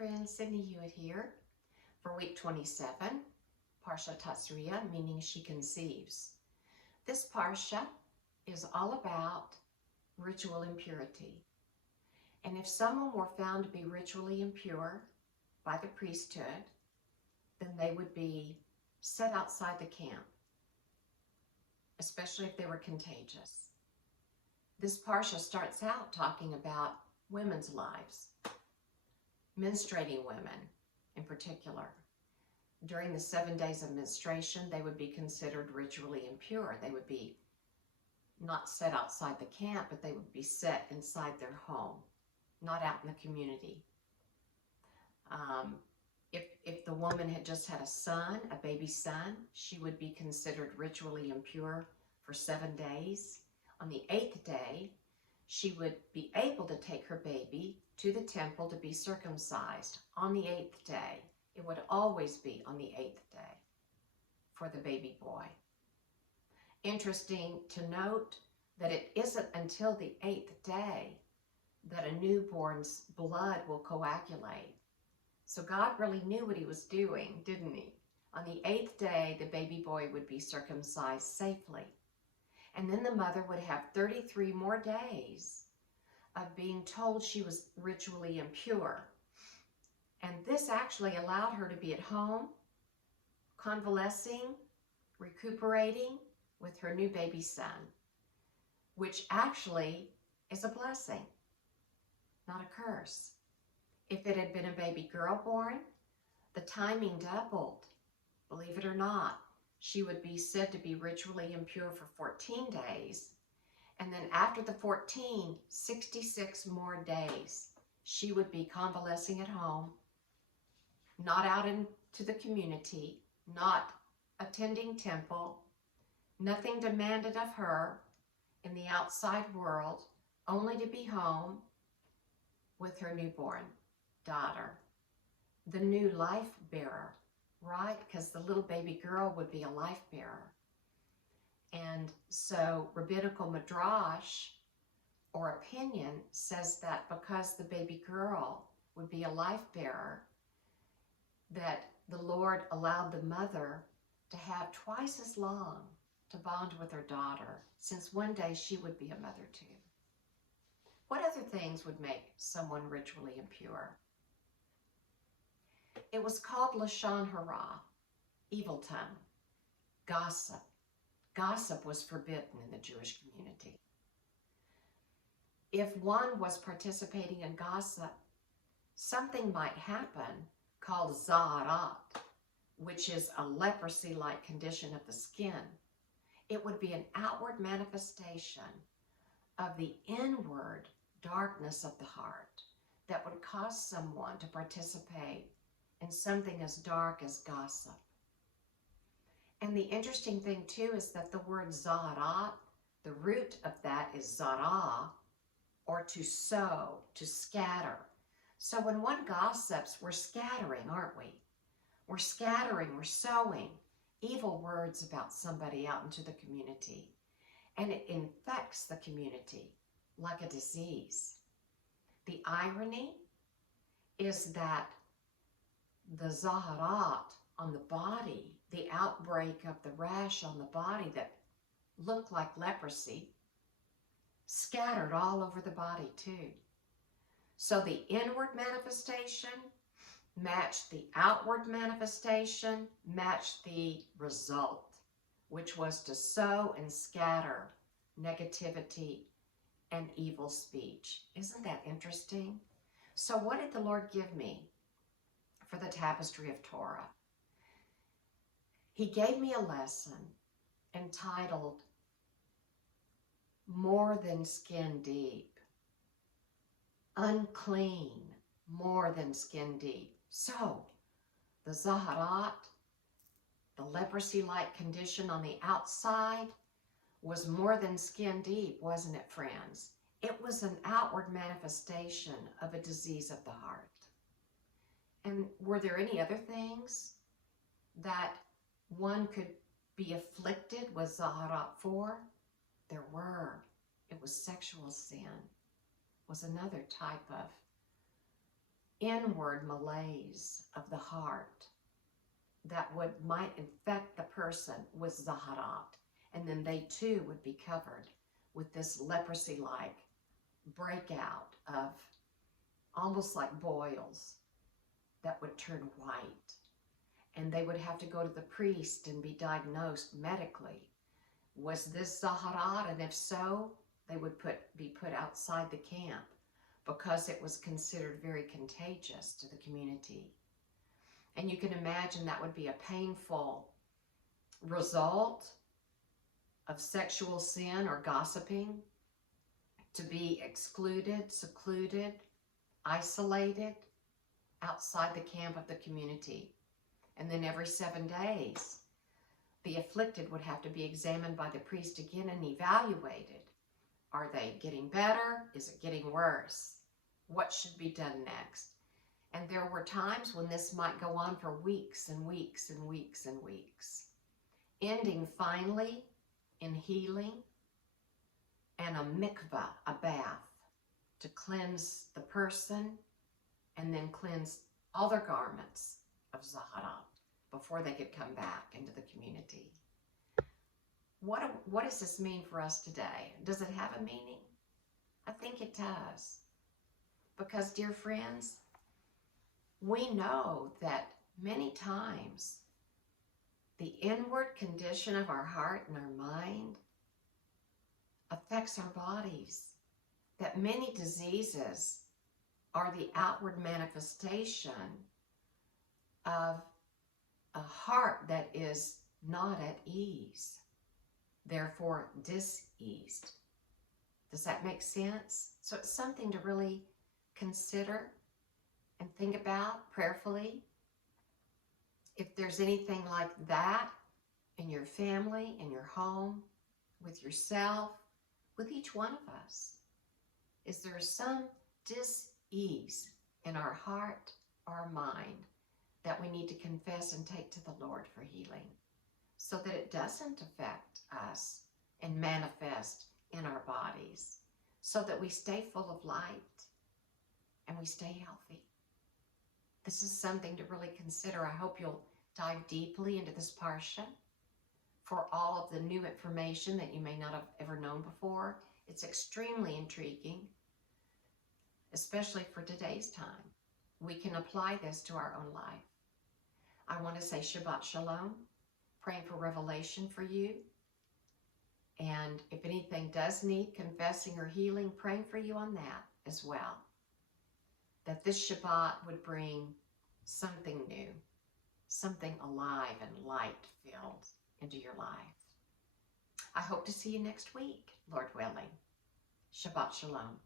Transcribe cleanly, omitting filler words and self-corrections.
friends, Sydney Hewitt here for week 27, Parsha TAZRIA, meaning she conceives. This Parsha is all about ritual impurity. And if someone were found to be ritually impure by the priesthood, then they would be set outside the camp, especially if they were contagious. This Parsha starts out talking about women's lives, menstruating women in particular. During the 7 days of menstruation, they would be considered ritually impure. They would be not set outside the camp, but they would be set inside their home, not out in the community. If the woman had just had a son, a baby son, she would be considered ritually impure for 7 days. On the 8th day, she would be able to take her baby to the temple to be circumcised on the 8th day. It would always be on the 8th day for the baby boy. Interesting to note that it isn't until the 8th day that a newborn's blood will coagulate. So God really knew what he was doing, didn't he? On the 8th day, the baby boy would be circumcised safely. And then the mother would have 33 more days of being told she was ritually impure. And this actually allowed her to be at home, convalescing, recuperating with her new baby son, which actually is a blessing, not a curse. If it had been a baby girl born, the timing doubled. Believe it or not, she would be said to be ritually impure for 14 days. And then after the 14, 66 more days, she would be convalescing at home, not out into the community, not attending temple, nothing demanded of her in the outside world, only to be home with her newborn daughter, the new life bearer, right? Because the little baby girl would be a life bearer. And so rabbinical midrash or opinion says that because the baby girl would be a life bearer, that the Lord allowed the mother to have twice as long to bond with her daughter, since one day she would be a mother too. What other things would make someone ritually impure? It was called lashon hara, evil tongue, gossip. Gossip was forbidden in the Jewish community. If one was participating in gossip, something might happen called TZARA'AT, which is a leprosy-like condition of the skin. It would be an outward manifestation of the inward darkness of the heart that would cause someone to participate in something as dark as gossip. And the interesting thing too is that the word TZARA'AT, the root of that is Zara, or to sow, to scatter. So when one gossips, we're scattering, aren't we? We're scattering, we're sowing evil words about somebody out into the community. And it infects the community like a disease. The irony is that the TZARA'AT on the body, the outbreak of the rash on the body that looked like leprosy, scattered all over the body too. So the inward manifestation matched the outward manifestation, matched the result, which was to sow and scatter negativity and evil speech. Isn't that interesting? So what did the Lord give me for the tapestry of Torah? He gave me a lesson entitled More Than Skin Deep. Unclean, more than skin deep. So, the TZARA'AT, the leprosy-like condition on the outside, was more than skin deep, wasn't it, friends? It was an outward manifestation of a disease of the heart. And were there any other things that one could be afflicted with TZARA'AT for? There were. It was sexual sin, was another type of inward malaise of the heart that might infect the person with TZARA'AT. And then they too would be covered with this leprosy-like breakout of almost like boils that would turn white. And they would have to go to the priest and be diagnosed medically. Was this TZARA'AT? And if so, they would be put outside the camp because it was considered very contagious to the community. And you can imagine that would be a painful result of sexual sin or gossiping, to be excluded, secluded, isolated outside the camp of the community. And then every 7 days, the afflicted would have to be examined by the priest again and evaluated. Are they getting better? Is it getting worse? What should be done next? And there were times when this might go on for weeks and weeks and weeks and weeks, ending finally in healing and a mikvah, a bath, to cleanse the person and then cleanse all their garments of TZARA'AT before they could come back into the community. What does this mean for us today? Does it have a meaning? I think it does. Because, dear friends, we know that many times the inward condition of our heart and our mind affects our bodies, that many diseases are the outward manifestation of a heart that is not at ease, therefore diseased. Does that make sense? So it's something to really consider and think about prayerfully. If there's anything like that in your family, in your home, with yourself, with each one of us, is there some dis-ease in our heart or our mind that we need to confess and take to the Lord for healing, so that it doesn't affect us and manifest in our bodies, so that we stay full of light and we stay healthy? This is something to really consider. I hope you'll dive deeply into this parsha for all of the new information that you may not have ever known before. It's extremely intriguing, especially for today's time. We can apply this to our own life. I want to say Shabbat Shalom, praying for revelation for you. And if anything does need confessing or healing, praying for you on that as well. That this Shabbat would bring something new, something alive and light-filled into your life. I hope to see you next week, Lord willing. Shabbat Shalom.